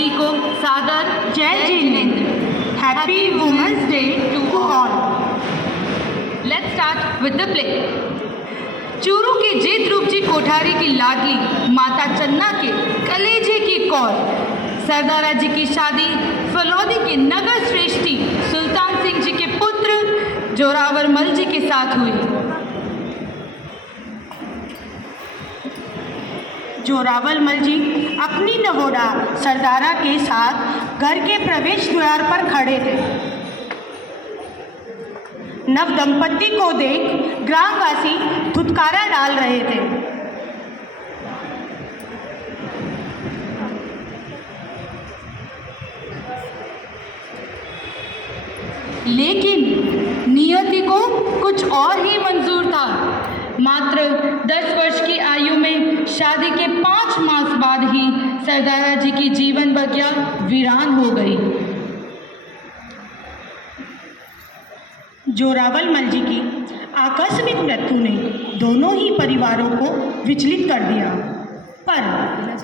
सभी को सादर जय जिनेंद्र। Happy women's day to all. Let's start with the play. Churu के जेत रूप जी कोठारी की लाडली माता चन्ना के कलेजे की कौर सरदारा जी की शादी फलौदी के नगर श्रेष्ठी सुल्तान सिंह जी के पुत्र जोरावर मल जी के साथ हुई। जोरावर मल जी अपनी नवोड़ा सरदारा के साथ घर के प्रवेश द्वार पर खड़े थे। नव दंपति को देख ग्रामवासी धुतकारा डाल रहे थे। लेकिन नियति को कुछ और ही मंजूर था। मात्र 10 वर्ष की आयु में शादी के 5 मास बाद ही सरदारा जी की जीवन बगिया वीरान हो गई। जोरावर मल जी की आकस्मिक मृत्यु ने दोनों ही परिवारों को विचलित कर दिया, पर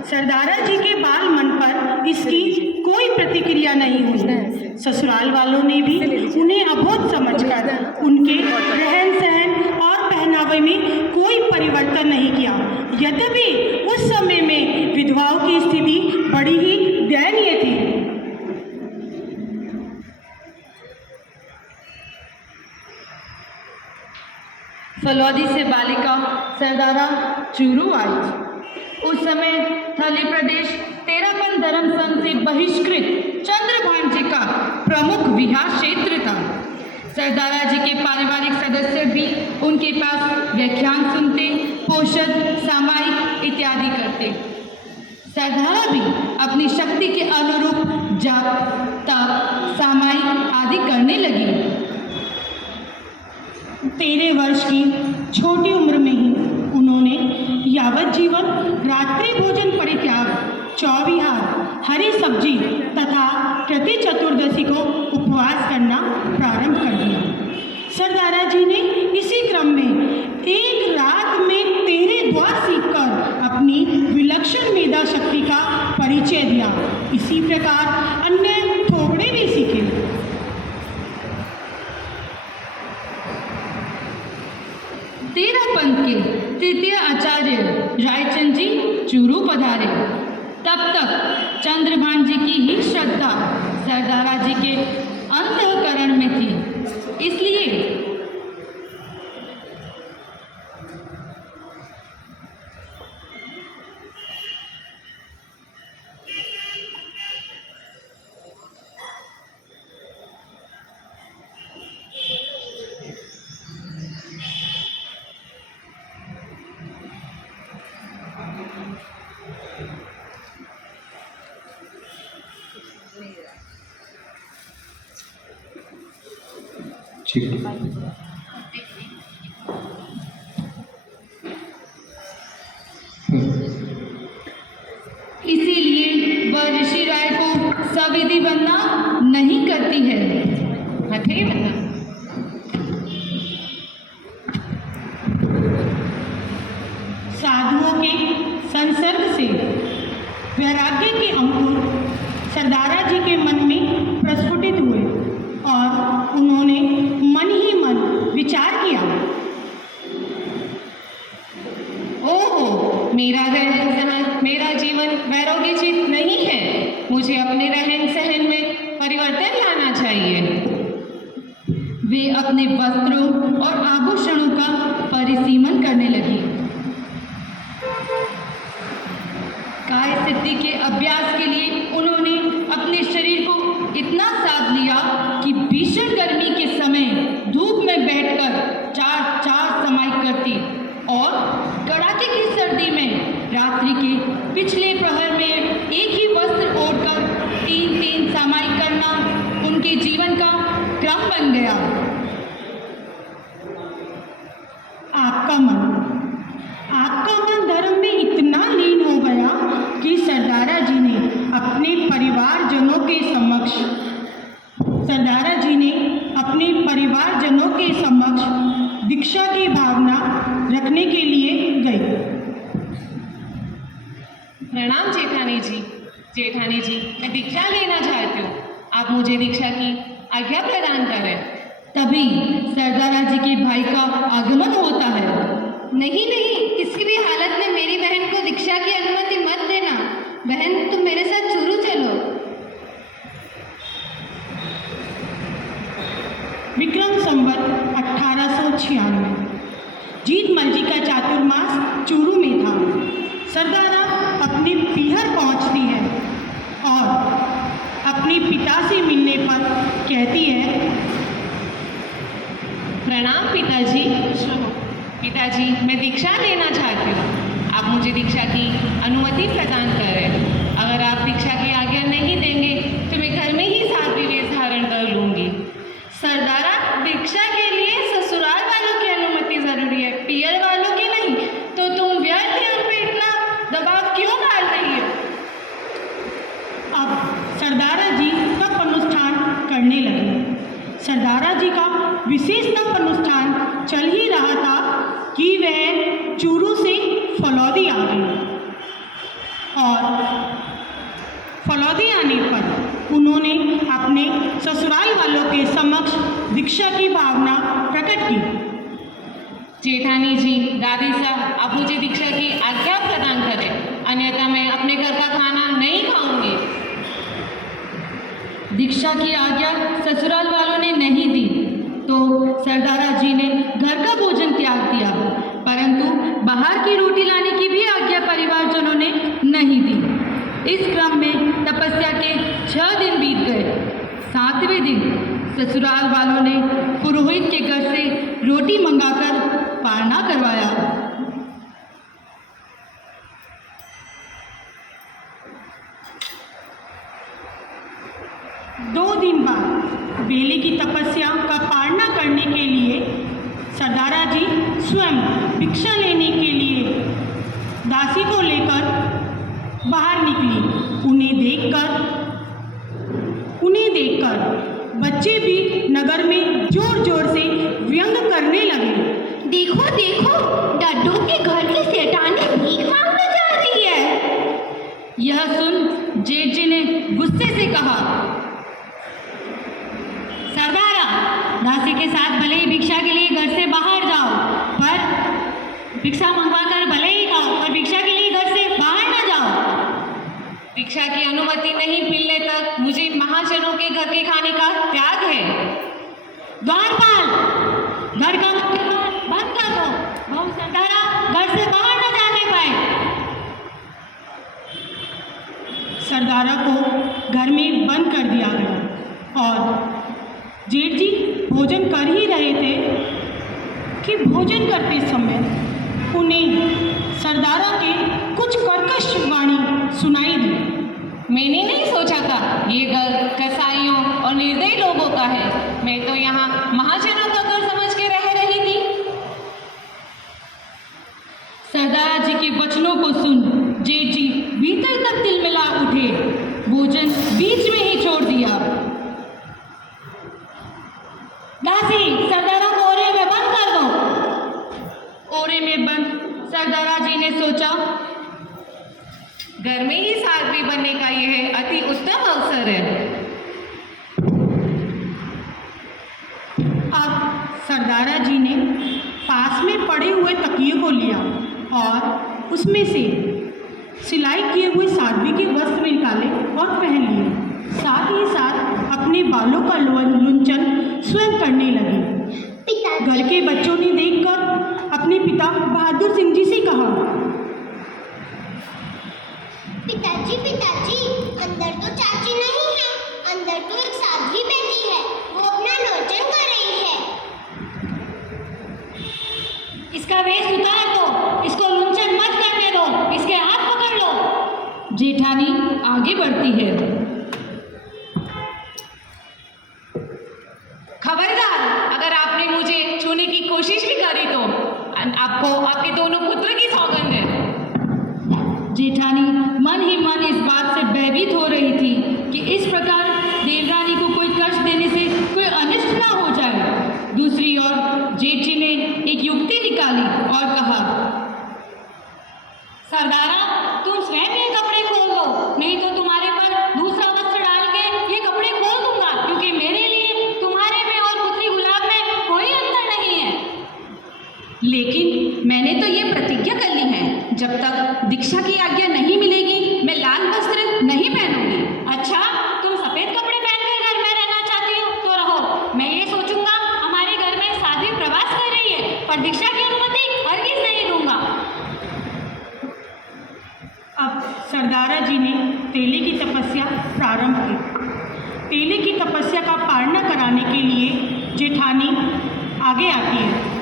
सरदारा जी के बाल मन पर इसकी कोई प्रतिक्रिया नहीं हुई। ससुराल वालों ने भी उन्हें अबोध समझकर उनके रहन सहन और पहनावे में कोई परिवर्तन नहीं किया। यद्यपि उस समय में विधवाओं की स्थिति बड़ी ही दयनीय थी। फलौदी से बालिका सरदारा चूरू आई। उस समय थली प्रदेश तेरापन धर्म संघ से बहिष्कृत चंद्रभान जी का प्रमुख विहार क्षेत्र था। सरदारा जी के पारिवारिक सदस्य भी उनके पास व्याख्यान सुनते, पोषण, सामायिक इत्यादि करते। सरदारा भी अपनी शक्ति के अनुरूप जाप, तप, सामायिक आदि करने लगी। 13 वर्ष की छोटी उम्र में ही उन्होंने यावत जीवन रात्रि भोजन परित्याग, चौविहार, हरी सब्जी तथा प्रति चतुर्दशी को उपवास करना प्रारंभ कर दिया। सरदारा जी ने इसी क्रम में एक रात में 13 द्वार सीखकर अपनी विलक्षण मेधा शक्ति का परिचय दिया। इसी प्रकार अन्य थोबड़े भी सीखे। तेरापंथ के तृतीय आचार्य रायचंद जी चूरू पधारे। तब तक चंद्रभान जी की ही श्रद्धा सरदारा जी के अंतःकरण में थी, इसलिए इसीलिए वह ऋषि राय को सविधि बनना नहीं करती है। साधुओं के संसर्ग से वैराग्य के अंकुर सरदारा जी के मन में प्रस्फुटित हुए और उन्होंने मन ही मन विचार किया। ओहो, मेरा जीवन वैराग्यचित नहीं है। मुझे अपने रहन सहन में परिवर्तन लाना चाहिए। वे अपने वस्त्रों और आभूषणों का परिसीमन करने लगी। काय सिद्धि के अभ्यास के लिए उन्होंने अपने शरीर को इतना साध लिया कि भीषण गर्मी के समय धूप में बैठकर चार समाई करती और कड़ाके की सर्दी में रात्रि के पिछले प्रहर में एक ही वस्त्र ओढ़कर 3 समाई करना उनके जीवन का क्रम बन गया। आपका मन धर्म में इतना लीन हो गया कि सरदारा जी ने अपने परिवारजनों के समक्ष दीक्षा की भावना रखने के लिए गई। प्रणाम जेठानी जी। जेठानी जी, मैं दीक्षा लेना चाहती हूँ। आप मुझे दीक्षा की आज्ञा प्रदान करें। तभी सरदारा जी के भाई का आगमन होता है। नहीं नहीं, किसी भी हालत में मेरी बहन को दीक्षा की अनुमति मत देना। बहन, तुम मेरे साथ चूरू चलो। विक्रम संवत 1896 जीतमल जी का चातुर्मास चूरू में था। सरदारा अपने पीहर पहुंचती है और अपने पिता से मिलने पर कहती है, प्रणाम पिताजी। पिताजी, मैं दीक्षा लेना चाहती हूँ। आप मुझे दीक्षा की अनुमति प्रदान करें। अगर आप दीक्षा की आज्ञा नहीं देंगे तो मैं घर में ही साध्वी वेश धारण कर लूँगी। सरदारा, दीक्षा के लिए ससुराल वालों की अनुमति जरूरी है, पियर वालों की नहीं। तो तुम व्यर्थ ही उन पे इतना दबाव क्यों डाल रही हो? अब सरदारा जी तप अनुष्ठान करने लगे। सरदारा जी का विशेष तप अनुष्ठान चल ही रहा था कि वह चूरू से फलौदी आ गई और फलौदी आने पर उन्होंने अपने ससुराल वालों के समक्ष दीक्षा की भावना प्रकट की। जेठानी जी, दादी साहब, आप मुझे दीक्षा की आज्ञा प्रदान करें, अन्यथा मैं अपने घर का खाना नहीं खाऊंगी। दीक्षा की आज्ञा ससुराल वालों ने नहीं दी तो सरदारा जी ने घर का भोजन त्याग दिया, परंतु बाहर की रोटी लाने की भी आज्ञा परिवारजनों ने नहीं दी। इस क्रम में तपस्या के 6 दिन बीत गए। 7वें दिन ससुराल वालों ने पुरोहित के घर से रोटी मंगाकर पारना करवाया। 2 दिन बाद बेले की तपस्या का पालना करने के लिए सरदारा जी स्वयं भिक्षा लेने के लिए दासी को लेकर बाहर निकली। उन्हें देखकर बच्चे भी नगर में जोर जोर से व्यंग करने लगे। देखो देखो, डड्डू के घर की सेठानी भीख मांगने जा रही है। यह सुन जेठ जी ने गुस्से से कहा, सरदारा, दासी के साथ भले ही भिक्षा के लिए घर से बाहर जाओ, पर भिक्षा मंगवाकर भले ही खाओ, पर भिक्षा के लिए घर से बाहर ना जाओ। दीक्षा की अनुमति नहीं मिलने तक मुझे महाजनों के घर के खाने का त्याग है। द्वारपाल, घर का मुख्य द्वार बंद कर दो। बहु सरदारा घर से बाहर न जाने पाए। सरदारा को घर में बंद कर दिया गया और जेठ जी भोजन कर ही रहे थे कि भोजन करते समय उन्हें सरदारा के कुछ कर्कश वाणी सुनाई दी। मैंने नहीं सोचा था ये घर कसाईयों और निर्दयी लोगों का है। मैं तो यहाँ महाजनों का घर समझ के रह रही थी। सरदारा जी के वचनों को सुन जेठ जी भीतर तक तिलमिला उठे। भोजन बीच में ही छोड़ दिया। दासी, सरदारा को ओरे में बंद कर दो। ओरे में बंद सरदारा जी ने सोचा, घर में ही साध्वी बनने का यह अति उत्तम अवसर है। अब सरदारा जी ने पास में पड़े हुए तकिए को लिया और उसमें से सिलाई किए हुए साध्वी के वस्त्र निकाले और पहन लिए। साथ ही साथ अपने बालों का लुंचन स्वयं करने लगे। घर के बच्चों ने देखकर अपने पिता बहादुर सिंह जी से कहा, पिताजी पिताजी, अंदर तो चाची नहीं है, अंदर तो एक साध्वी बैठी है, वो अपना लोचन कर रही है। इसका वेश उतार दो, इसको लुंचन मत करने दो, इसके हाथ पकड़ लो। जेठानी आगे बढ़ती है। खबरदार, अगर आपने मुझे छूने की कोशिश भी करी तो आपको आपके दोनों पुत्र की सौगंध है। जेठानी मन ही मन इस बात से भयभीत हो रही थी कि इस प्रकार देवरानी को कोई कष्ट देने से कोई अनिष्ट ना हो जाए। दूसरी ओर जेठ जी ने एक युक्ति निकाली और कहा, सरदारा, तुम स्वयं ये कपड़े खोल लो, नहीं तो तुम्हारे पहनूंगी। अच्छा, तुम सफेद कपड़े पहनकर घर में रहना चाहती हो तो रहो। मैं ये सोचूंगा हमारे घर में साध्वी प्रवास कर रही है, पर दीक्षा की अनुमति हरगिज नहीं दूंगा। अब सरदारा जी ने तेली की तपस्या प्रारंभ की। तेली की तपस्या का पालना कराने के लिए जेठानी आगे आती है।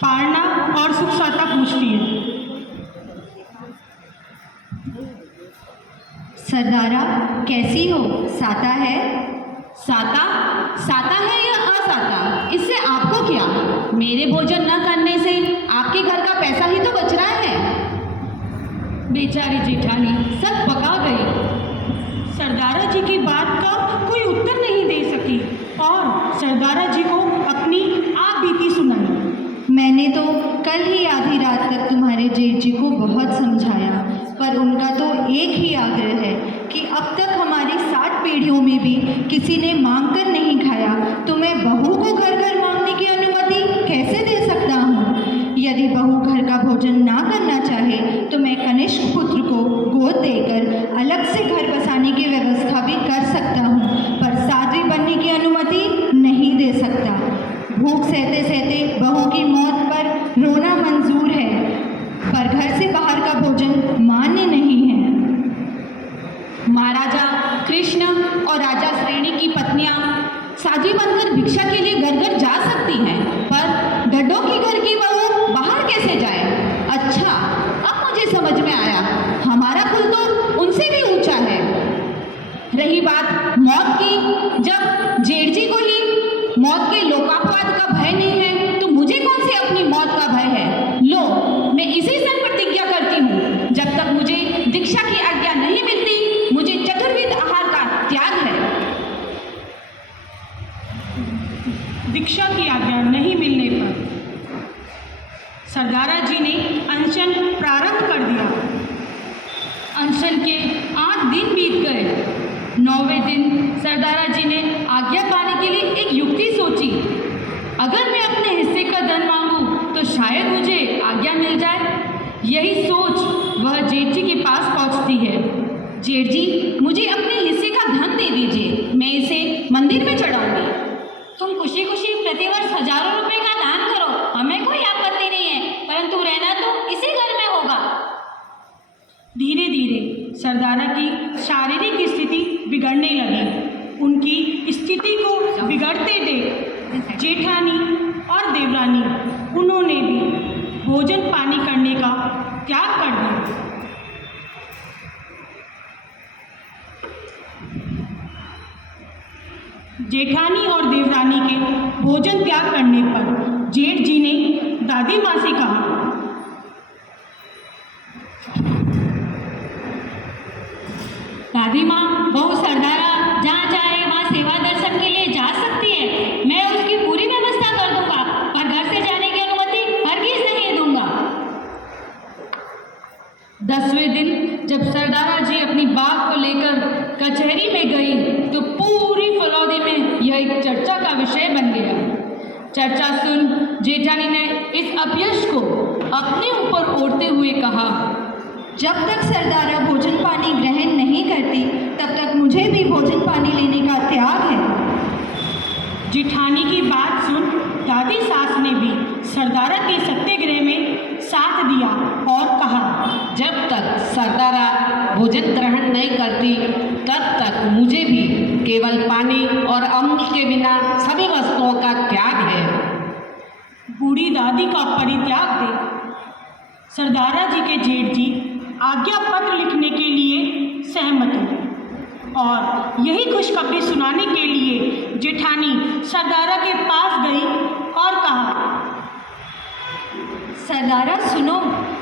पालना और सुख साता पूछती है। सरदारा कैसी हो, साता है? साता? साता है या असाता, इससे आपको क्या? मेरे भोजन न करने से आपके घर का पैसा ही तो बच रहा है। बेचारी जेठानी सब पका गई। सरदारा जी की बात का कोई उत्तर नहीं दे सकी और सरदारा जी को अपनी आप बीती सुनाई। मैंने तो कल ही आधी रात तक तुम्हारे जेठ जी को बहुत समझाया, पर उनका तो एक ही आग्रह है कि अब तक हमारी 7 पीढ़ियों में भी किसी ने मांग कर नहीं खाया, तो मैं बहू को घर घर मांगने की अनुमति कैसे दे सकता हूँ? यदि बहू घर का भोजन ना करना चाहे तो मैं कनिष्क पुत्र को गोद देकर अलग से घर बसाने की व्यवस्था भी कर सकता हूँ, पर साध्वी बनने की अनुमति नहीं दे सकता। भूख सहते सहते बहू की मौत पर रोना मंजूर है, पर घर से बाहर का भोजन मान्य नहीं है। महाराजा कृष्ण और राजा श्रेणी की पत्नियां साध्वी बनकर भिक्षा के लिए घर घर जा सकती हैं, पर गड्ढों की घर की बहू बाहर कैसे जाए? अच्छा, अब मुझे समझ में आया, हमारा कुल तो उनसे भी ऊंचा है। रही बात मौत की, जब जेठ जी को ही मौत के लोकापवाद का भय नहीं है, तो मुझे कौन से अपनी मौत का भय है? लो, मैं इसी क्षण प्रतिज्ञा करती हूँ, जब तक मुझे दीक्षा की आज्ञा नहीं मिलती, मुझे चतुर्विध आहार का त्याग है। दीक्षा की आज्ञा नहीं मिलने पर सरदारा जी ने अनशन प्रारंभ कर दिया। अनशन के 8 दिन बीत गए। 9वें दिन सरदारा जी ने आज्ञा पाने के लिए एक युक्ति सोची। अगर मैं अपने हिस्से का धन मांगूं तो शायद मुझे आज्ञा मिल जाए। यही सोच वह जेठ जी के पास पहुंचती है। जेठ जी, मुझे अपने हिस्से का धन दे दीजिए, मैं इसे मंदिर में चढ़ाऊंगी। तुम खुशी खुशी प्रतिवर्ष हजारों रुपए का दान करो, हमें कोई आपत्ति नहीं है, परंतु रहना तो इसी घर में होगा। धीरे धीरे सरदारा की शारीरिक स्थिति बिगड़ने लगी। उनकी स्थिति को बिगड़ते देख जेठानी और देवरानी, उन्होंने भी भोजन पानी करने का त्याग कर दिया। जेठानी और देवरानी के भोजन त्याग करने पर जेठ जी ने दादी माँ से कहा, दादी माँ, बहू सरदारा जहाँ चाहे वहाँ सेवा दर्शन के लिए जा सकती है। मैं उसकी पूरी व्यवस्था कर दूंगा, पर घर से जाने की अनुमति हरगिज नहीं दूंगा। 10वें दिन जब सरदारा जी अपनी बात को लेकर कचहरी में गई तो पूरी फलौदी में यह एक चर्चा का विषय बन गया। चर्चा सुन जेठानी ने इस अपयश को अपने ऊपर ओढ़ते हुए कहा, जब तक सरदारा भोजन पानी ग्रहण नहीं करती तब तक मुझे भी भोजन पानी लेने का त्याग है। जेठानी की बात सुन दादी सास ने भी सरदारा के सत्याग्रह में साथ दिया और कहा, जब तक सरदारा भोजन ग्रहण नहीं करती तब तक मुझे भी केवल पानी और अमृत के बिना सभी वस्तुओं का त्याग है। बूढ़ी दादी का परित्याग देख सरदारा जी के जेठ जी आज्ञा पत्र लिखने के लिए सहमत हुए और यही खुशखबरी सुनाने के लिए जेठानी सरदारा के पास गई और कहा, सरदारा सुनो,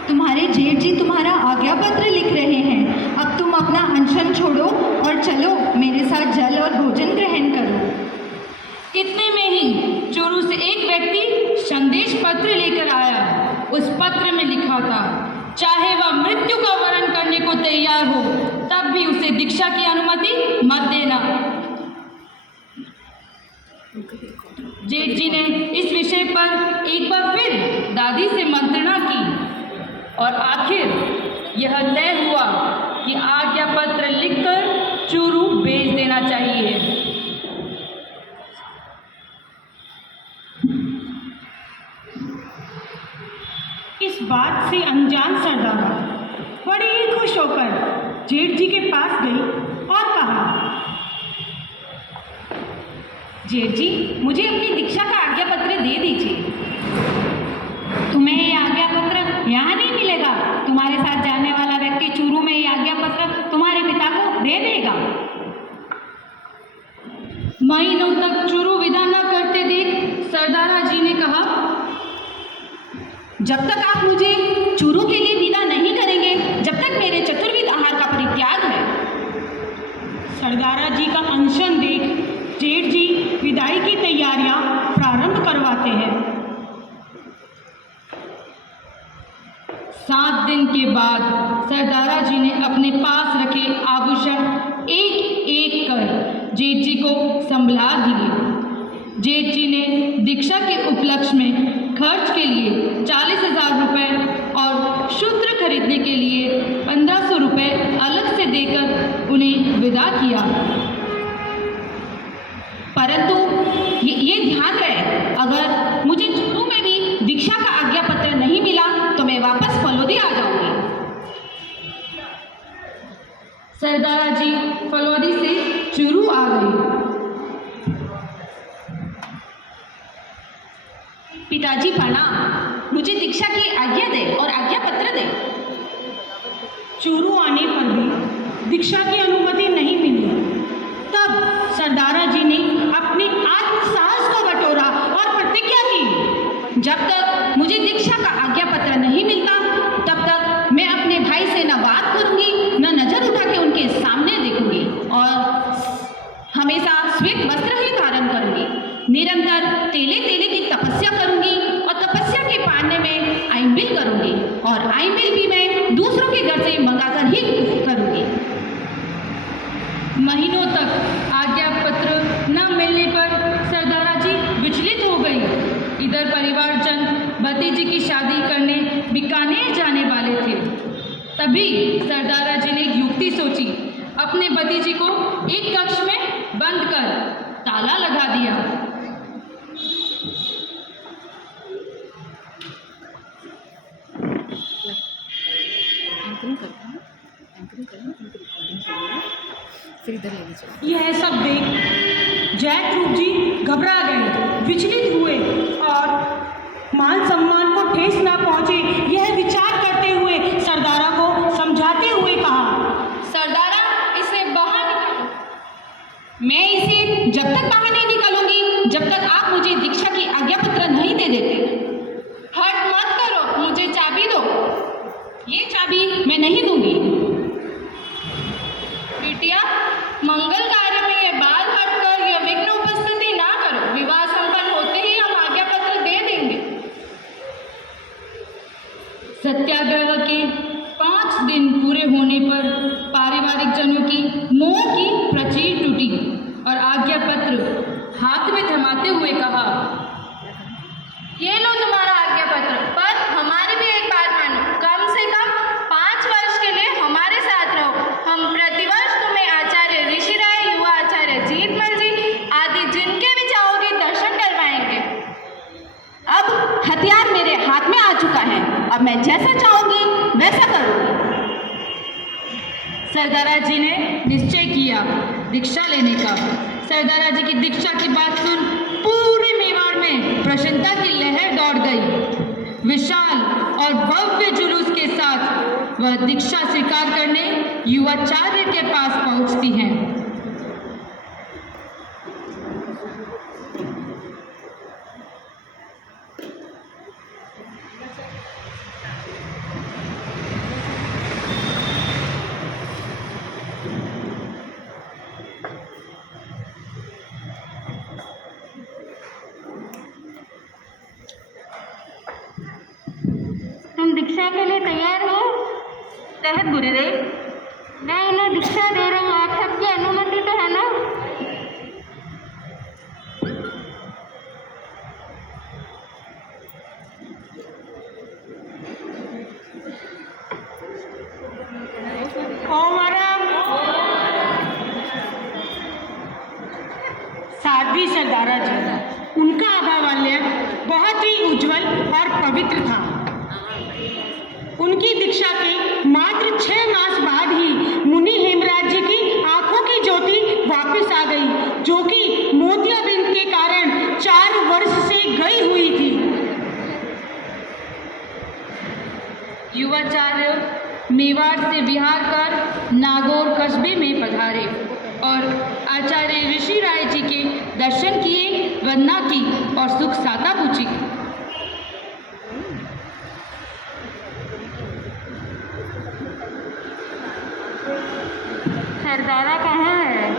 तुम्हारे जेठ जी तुम्हारा आज्ञा पत्र लिख रहे हैं। अब तुम अपना अनशन छोड़ो और चलो मेरे साथ जल और भोजन ग्रहण करो। इतने में ही चोरू से एक व्यक्ति संदेश पत्र लेकर आया। उस पत्र में लिखा था, चाहे वह मृत्यु का वरण करने को तैयार हो तब भी उसे दीक्षा की अनुमति मत देना। जेठ जी ने इस विषय पर एक बार फिर दादी से मंत्रणा की। और आखिर यह तय हुआ कि आज्ञा पत्र लिखकर चूरू भेज देना चाहिए। इस बात से अनजान सरदारा बड़ी ही खुश होकर जेठ जी के पास गई और कहा, जेठ जी, मुझे अपनी दीक्षा का आज्ञा पत्र दे दीजिए। तुम्हें ये आज्ञा पत्र यहाँ नहीं मिलेगा। तुम्हारे साथ जाने वाला व्यक्ति चूरू में ये आज्ञा पत्र तुम्हारे पिता को दे देगा। महीनों तक चूरू विदा न करते देख सरदारा जी ने कहा, जब तक आप मुझे चूरू के लिए विदा नहीं करेंगे, जब तक मेरे चतुर्विध आहार का परित्याग है। सरदारा जी का अनशन देख जेठ जी विदाई की तैयारियां प्रारंभ करवाते हैं। 7 दिन के बाद सरदारा जी ने अपने पास रखे आभूषण एक एक कर जेठ जी को संभला दिए। जेठ जी ने दीक्षा के उपलक्ष्य में खर्च के लिए 40,000 रुपये और शूद्र खरीदने के लिए 1500 रुपये अलग से देकर उन्हें विदा किया। परंतु ये ध्यान रहे, अगर मुझे चूरू में भी दीक्षा का आज्ञा पत्र नहीं मिला तो मैं वापस फलोदी आ जाऊंगी। सरदारा जी फलौदी से चूरू आ गए। पिताजी प्रणाम, मुझे दीक्षा की आज्ञा दे और आज्ञा पत्र दे। चूरू आने पर भी दीक्षा की अनुमति नहीं मिली। तब सरदारा जी ने अपने आत्मसाहस को बटोरा और प्रतिज्ञा की, जब तक मुझे दीक्षा का आज्ञा पत्र नहीं मिलता तब तक मैं अपने भाई से न बात करूंगी, न नजर उठा के उनके सामने देखूंगी और हमेशा श्वेत वस्त्र ही धारण करूंगी। निरंतर तेले तेले की तपस्या करूंगी और तपस्या के पाने में आइंबिल करूंगी और आइंबिल भी मैं दूसरों के घर से मंगाकर ही करूंगी। महीनों तक आज्ञा पत्र न मिलने पर सरदारा जी विचलित हो गई। इधर परिवारजन भतीजी की शादी करने बीकानेर जाने वाले थे। तभी सरदारा जी ने एक युक्ति सोची। अपने भतीजी को एक कक्ष में बंद कर ताला लगा दिया। यह सब देख जैक रूप जी घबरा गए, विचलित हुए और मान सम्मान को ठेस ना पहुंचे यह विचार करते हुए सरदारा को समझाते हुए कहा, सरदारा, इसे बाहर निकालो। मैं इसे जब तक बाहर नहीं निकालूंगी जब तक आप मुझे दीक्षा की आज्ञा पत्र नहीं दे देते। हट मत करो, मुझे चाबी दो। ये चाबी मैं नहीं दूंगी। बिटिया, मंगल कार्य में ये बाल हटकर यह विघ्न उपस्थिति ना करो। विवाह संपन्न होते ही हम आज्ञा पत्र दे देंगे। सत्याग्रह के 5 दिन पूरे होने पर पारिवारिक जनों की मोह की प्रचीर टूटी और आज्ञा पत्र हाथ में थमाते हुए कहा, ये लो तुम्हारा आज्ञा पत्र, पर हमारी भी एक बात मानो। कम से कम 5 वर्ष के लिए हमारे साथ रहो। हम प्रतिवर्ष तुम्हें आचार्य ऋषिराय, युवा आचार्य जीतमल जी आदि जिनके भी चाहोगे दर्शन करवाएंगे। अब हथियार मेरे हाथ में आ चुका है, अब मैं जैसा चाहूंगी वैसा करूंगी। सरदारा जी ने निश्चय किया दीक्षा लेने का। सरदारा जी की दीक्षा की बात सुन पूरे मेवाड़ में प्रसन्नता की लहर दौड़ गई। विशाल और भव्य जुलूस के साथ वह दीक्षा स्वीकार करने युवाचार्य के पास पहुंचती हैं। तुम दीक्षा के लिए तैयार हो? तहत गुरुदेव, मैं उन्हें दीक्षा दे रही हूँ, आप सबकी अनुमति तो है ना? साध्वी सरदारा जी। उनका अभावाल्य बहुत ही उज्जवल और पवित्र था। उनकी दीक्षा के मात्र 6 मास बाद ही मुनि हेमराज जी की आंखों की ज्योति वापस आ गई, जो कि मोतियाबिंद के कारण 4 वर्ष से गई हुई थी। युवाचार्य मेवाड़ से विहार कर नागौर कस्बे में पधारे और आचार्य ऋषि राय जी के दर्शन किए, वंदना की और सुख साता पूछी। सरदारा कहाँ है?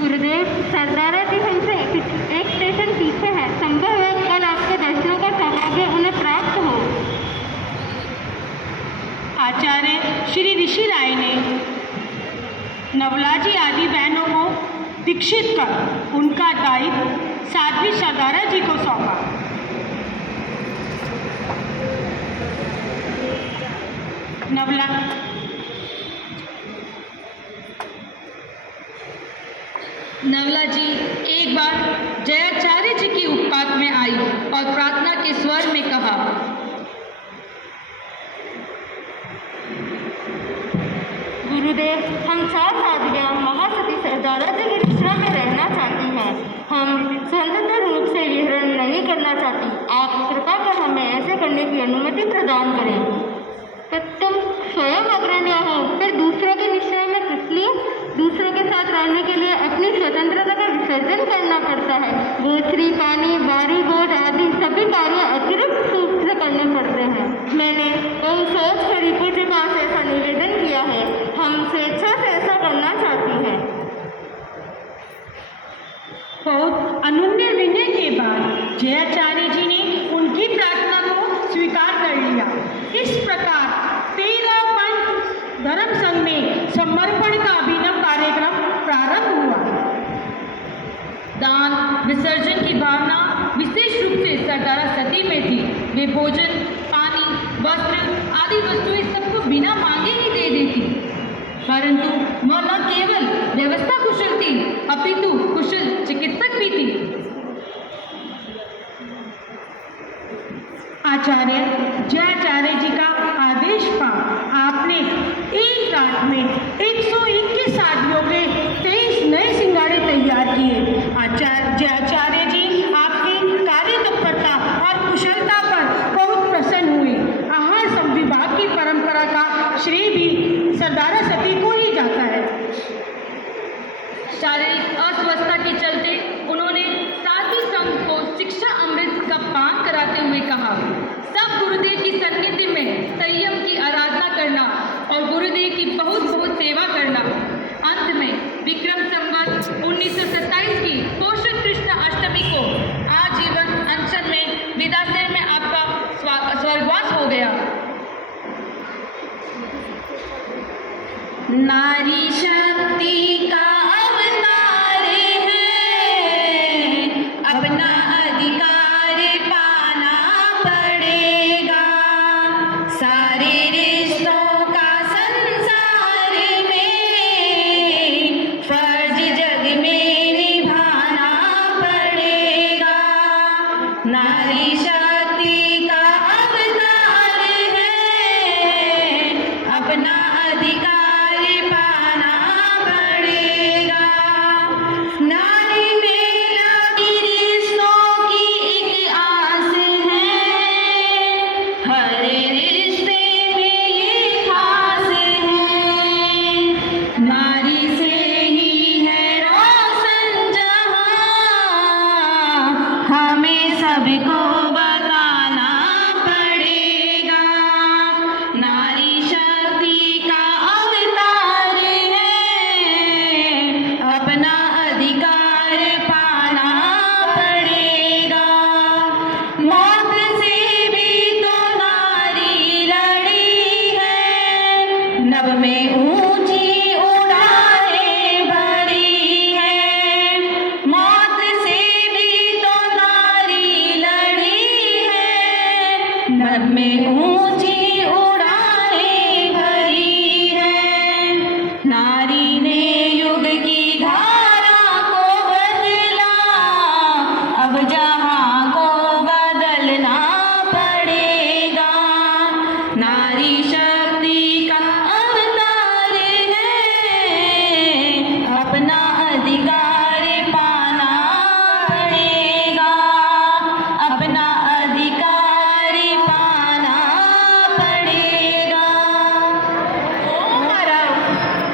गुरुदेव, सरदारा जी हमसे एक स्टेशन पीछे है। संभव है कल आपके दर्शनों का सौभाग्य उन्हें प्राप्त हो। आचार्य श्री ऋषि राय ने नवला जी आदि बहनों को दीक्षित कर उनका दायित्व साध्वी सरदारा जी को सौंपा। नवला जी एक बार जयाचार्य जी की उपपात में आई और प्रार्थना के स्वर में कहा, गुरुदेव, हम 4 साधवियाँ महासती सरदारा जी की निष्ठा में रहना चाहती हैं। हम स्वतंत्र रूप से विहरण नहीं करना चाहती। आप कृपा कर हमें ऐसे करने की अनुमति प्रदान करें। पर तुम स्वयं अग्रण्य हो, फिर दूसरों की निष्ठा में किस लिए? दूसरों के साथ रहने के लिए अपनी स्वतंत्रता का विसर्जन करना पड़ता है। गोचरी, पानी, बारी, बोझ आदि सभी कार्य अतिरिक्त रूप से करने पड़ते हैं। मैंने बहुत सोच कर पूज्य पास ऐसा निवेदन किया है। हम स्वेच्छा से ऐसा करना चाहती हैं। बहुत अनुन्य विनय के बाद जयाचार्य जी ने उनकी प्रार्थना को स्वीकार कर लिया। इस प्रकार 13 पंथ धर्म संघ में समर्पण का अभिनव कार्यक्रम प्रारंभ हुआ। दान विसर्जन की भावना विशेष रूप से सरदारा सती में थी। वे भोजन, पानी, वस्त्र आदि वस्तुएं सबको बिना मांगे ही दे देती। परंतु वह न केवल व्यवस्था कुशल थी, अपितु कुशल चिकित्सक भी थी। आचार्य जयाचार्य जी का आदेश पा आपने एक रात में 121 साधवियों के 23 नए सिंगारे तैयार किए। जयाचार्य जी आपकी कार्य तत्परता और कुशलता पर बहुत प्रसन्न हुए। आहार संविभाग की परंपरा का श्रेय भी सरदारा सती को ही जाता है। शारीरिक अस्वस्थता के चलते उन्होंने साथी संघ को शिक्षा अमृत का पान कराते हुए कहा, सब गुरुदेव की सन्निधि में संयम की आराधना करना और गुरुदेव की बहुत बहुत सेवा करना। अंत में विक्रम संवत 1927 की पोषण कृष्ण अष्टमी को आजीवन अनशन में विदाशय में आपका स्वर्गवास हो गया। नारी शक्ति का अवतार है, अपना अधिकार पाना पड़ेगा। सारे रिश्तों का संसार में फर्ज जग में निभाना पड़ेगा। नारी शक्ति का अवतार है, अपना अधिकार पाना पड़ेगा। नारी में लगी रिश्तों की एक आस है, हर रिश्ते में ये खास है। नारी से ही है रोशन जहां, हमें सबको बताना पड़ेगा। नारी शक्ति का अवतार है, अपना अधिकार पाना पड़ेगा। मौत से भी तो नारी लड़ी है, नभ में ऊंची उड़ानें भरी है। मौत से भी तो नारी लड़ी है, नभ में ऊंची उड़ानें